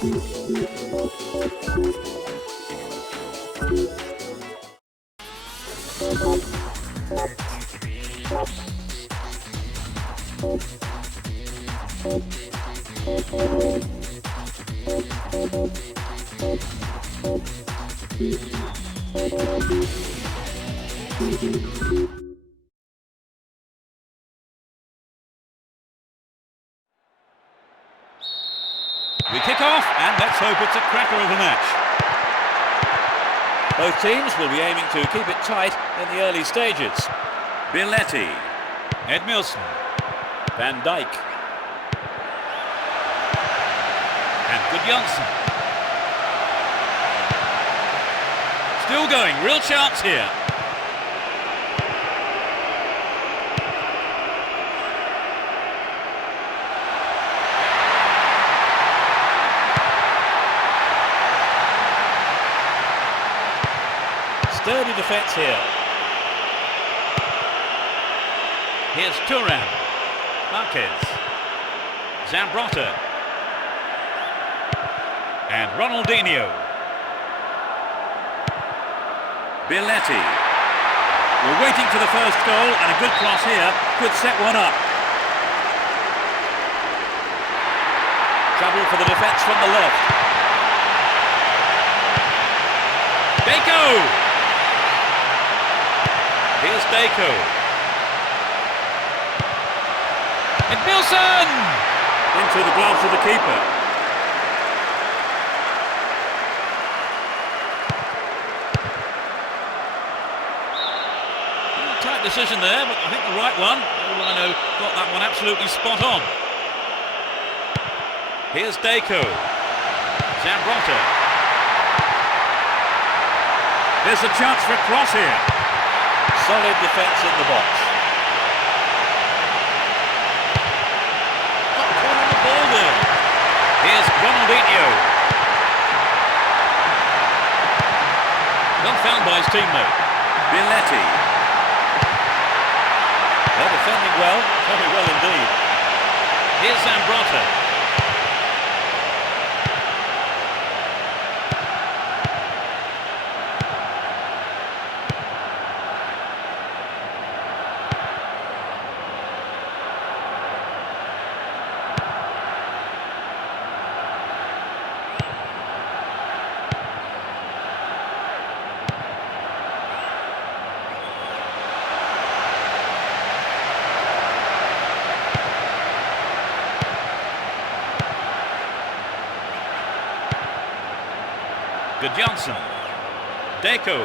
We kick off, and let's hope it's a cracker of a match. Both teams will be aiming to keep it tight in the early stages. Billetti, Edmilson, Van Dijk, and Gudjonsson. Still going, real chance here. Sturdy defence here. Here's Thuram, Marquez, Zambrotta, and Ronaldinho. Billetti. We're waiting for the first goal, and a good cross here could set one up. Trouble for the defence from the left. Deco! Here's Deco. Edmilson! Into the gloves of the keeper. Tight decision there, but I think the right one. Lino got that one absolutely spot on. Here's Deco. Zambrotta. There's a chance for a cross here. Solid defence in the box. Got caught on the ball there. Here's Ronaldinho. Well found by his teammate. Billetti. They're defending well, very well indeed. Here's Zambrotta. Gudjonsson, Deco.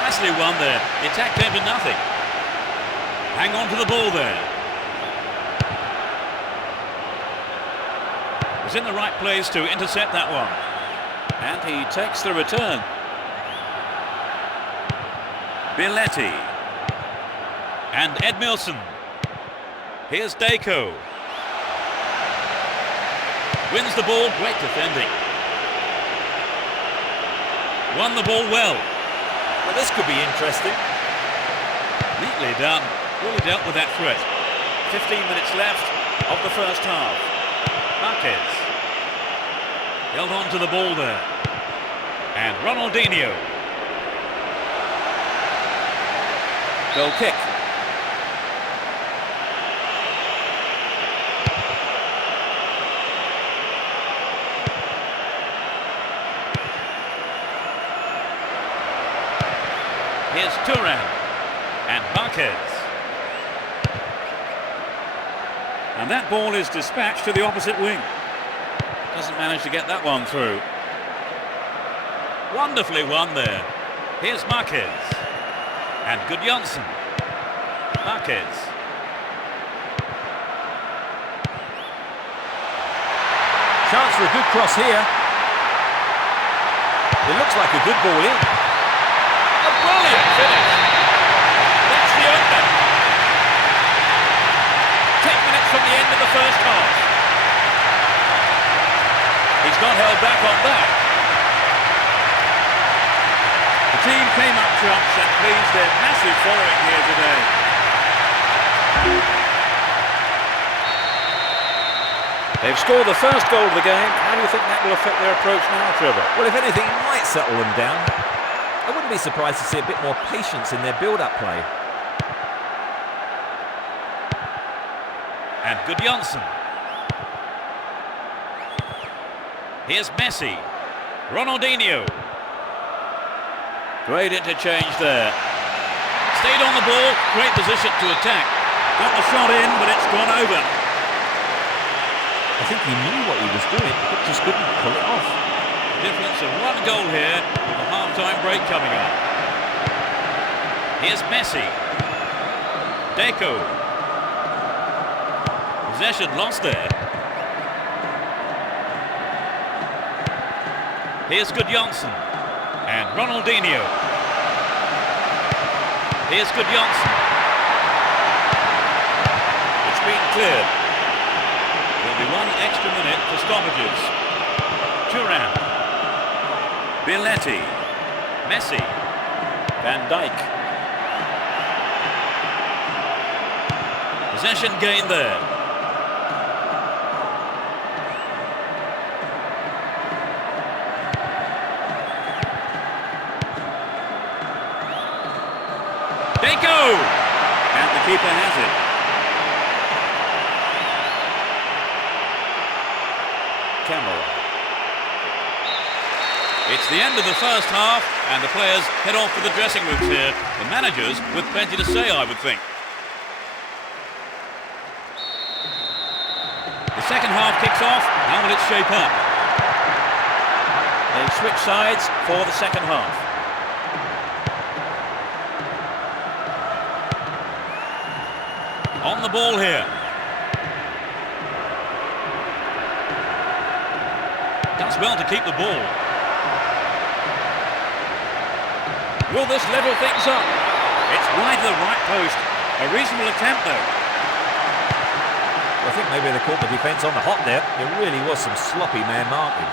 Nicely won there. The attack came to nothing. Hang on to the ball there. Was in the right place to intercept that one. And he takes the return. Billetti. And Edmilson. Here's Deco. Wins the ball, great defending. Won the ball well. Well, this could be interesting. Neatly done. Really dealt with that threat. 15 minutes left of the first half. Marquez. Held on to the ball there. And Ronaldinho. Goal kick. Here's Thuram and Marquez. And that ball is dispatched to the opposite wing. Doesn't manage to get that one through. Wonderfully won there. Here's Marquez. And Gudjonsson. Marquez. Chance for a good cross here. It looks like a good ball in. A brilliant finish. That's the opener. 10 minutes from the end of the first half. He's not held back on that. The team came up trumps and pleased their massive following here today. They've scored the first goal of the game. How do you think that will affect their approach now, Trevor? Well, if anything, it might settle them down. I wouldn't be surprised to see a bit more patience in their build-up play. And good Janssen. Here's Messi. Ronaldinho. Great interchange there. Stayed on the ball. Great position to attack. Got the shot in, but it's gone over. I think he knew what he was doing, but just couldn't pull it off. Difference of one goal here with the half-time break coming up. Here's Messi. Deco. Possession lost there. Here's good Janssen. And Ronaldinho. Here's good Janssen. It's been cleared. There'll be one extra minute for stoppages. Thuram. Biletti. Messi. Van Dijk. Possession gained there. Deco! And the keeper has it. Camera. It's the end of the first half, and the players head off to the dressing rooms here. The managers with plenty to say, I would think. The second half kicks off. How will it shape up? They switch sides for the second half. On the ball here. Does well to keep the ball. Will this level things up? It's wide of the right post. A reasonable attempt though. I think maybe they caught the defence on the hop there. There really was some sloppy man marking.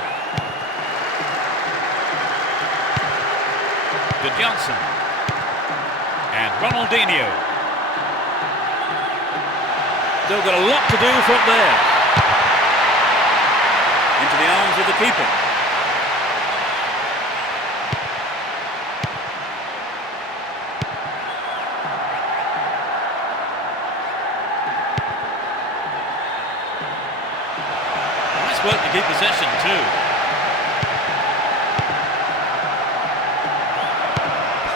Good Janssen. And Ronaldinho. Still got a lot to do from there. Into the arms of the keeper. Nice work to keep possession too.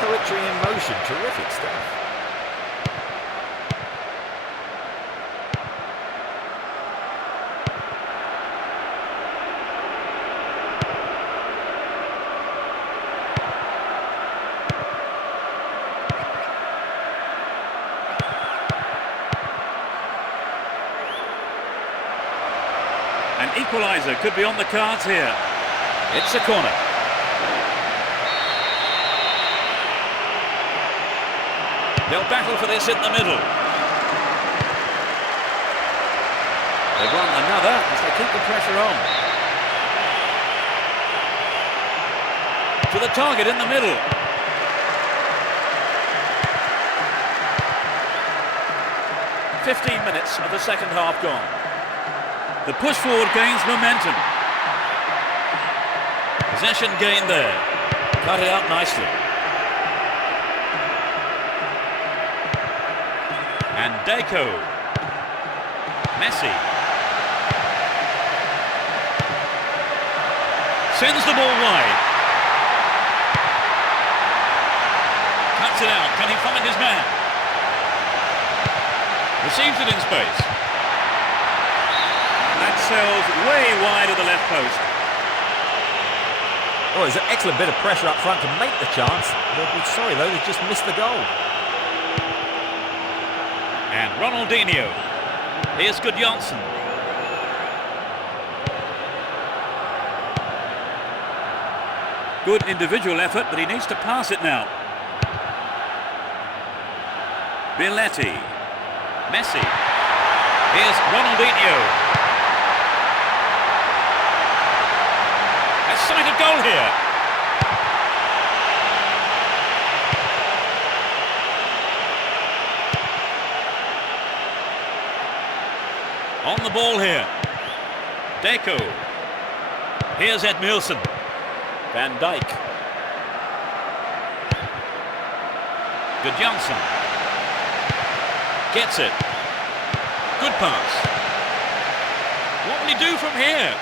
Poetry in motion, terrific stuff. An equaliser could be on the cards here. It's a corner. They'll battle for this in the middle. They want another as they keep the pressure on. To the target in the middle. "15 minutes of the second half gone. The push forward gains momentum. Possession gained there. Cut it out nicely. And Deco. Messi. Sends the ball wide. Cuts it out. Can he find his man? Receives it in space. That sails way wide of the left post. Oh, there's an excellent bit of pressure up front to make the chance. They'll be sorry though, they just missed the goal. And Ronaldinho. Here's good Janssen. Good individual effort, but he needs to pass it now. Biletti. Messi. Here's Ronaldinho. A sighted goal here. On the ball here. Deco. Here's Edmilson. Van Dijk. Gudjonsson. Gets it. Good pass. What will he do from here?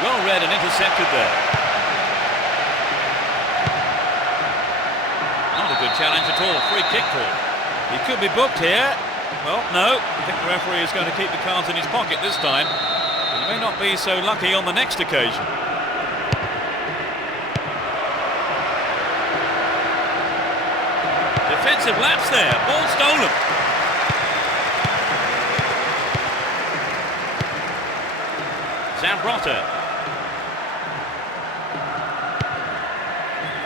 Well read and intercepted there. Not a good challenge at all. Free kick call. He could be booked here. Well, no. I think the referee is going to keep the cards in his pocket this time. He may not be so lucky on the next occasion. Defensive lapse there. Ball stolen. Zambrotta.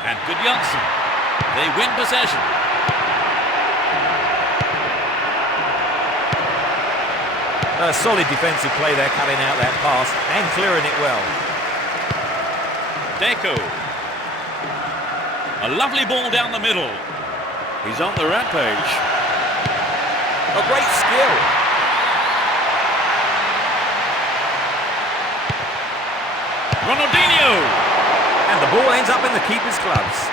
And Gudjonsson. They win possession. A solid defensive play there, cutting out that pass and clearing it well. Deco. A lovely ball down the middle. He's on the rampage. A great skill. Ronaldinho. And the ball ends up in the keeper's gloves.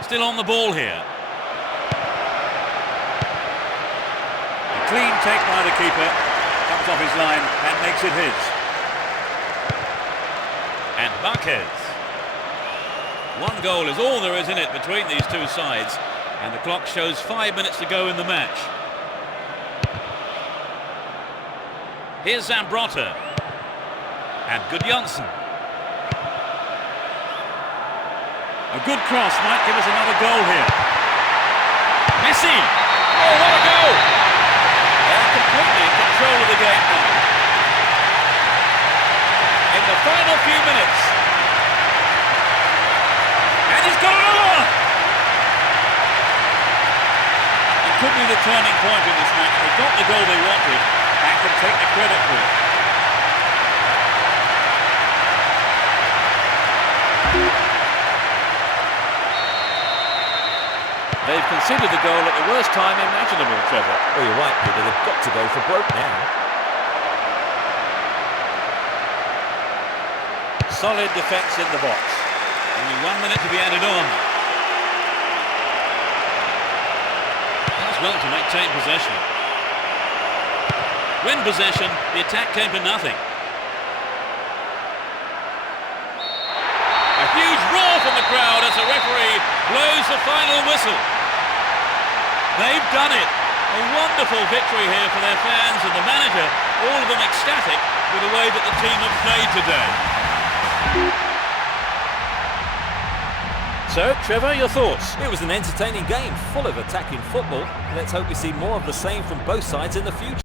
Still on the ball here. A clean take by the keeper. Comes off his line and makes it his. And Marquez. One goal is all there is in it between these two sides. And the clock shows 5 minutes to go in the match. Here's Zambrotta. And Gudjonsson. A good cross might give us another goal here. Messi! Oh, what a goal! They're completely in control of the game now. In the final few minutes. And he's got another one! It could be the turning point in this match. They got the goal they wanted and can take the credit for it. They've conceded the goal at the worst time imaginable, Trevor. Well, you're right, Peter. They've got to go for broke now. Solid defence in the box. Only 1 minute to be added on. Does well to maintain possession. Win possession, the attack came to nothing. A huge roar from the crowd as the referee blows the final whistle. They've done it. A wonderful victory here for their fans and the manager, all of them ecstatic with the way that the team have played today. So, Trevor, your thoughts? It was an entertaining game, full of attacking football. Let's hope we see more of the same from both sides in the future.